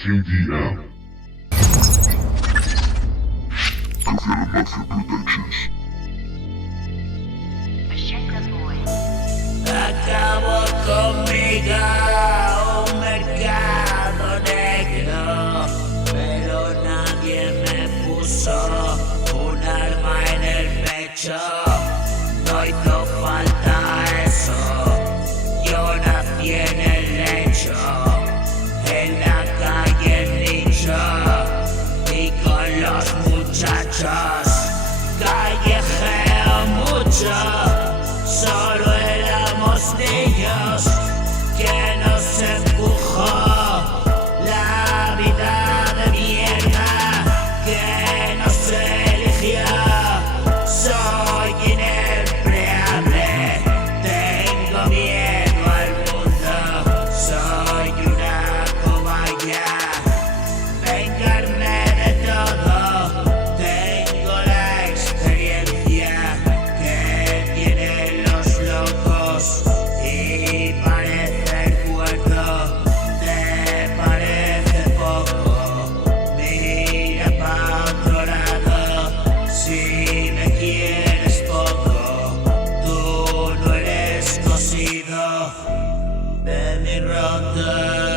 KDM. Confirm Mafia Productions. Acabo conmigo un mercado negro, pero nadie me puso un arma en el pecho. No hizo falta eso, yo nací en el lecho, en la calle el nicho, y con los muchachos callejeo mucho. Solo éramos niños que nos empujó la vida de mierda que nos eligió. Soy inempleable, tengo miedo al mundo, soy una cobaya, vengarme de todo, tengo la experiencia que tienen los locos y parece cuerdo, te parece poco, mira pa' otro lado, si me quieres poco, tú no eres cosido de mi ronda.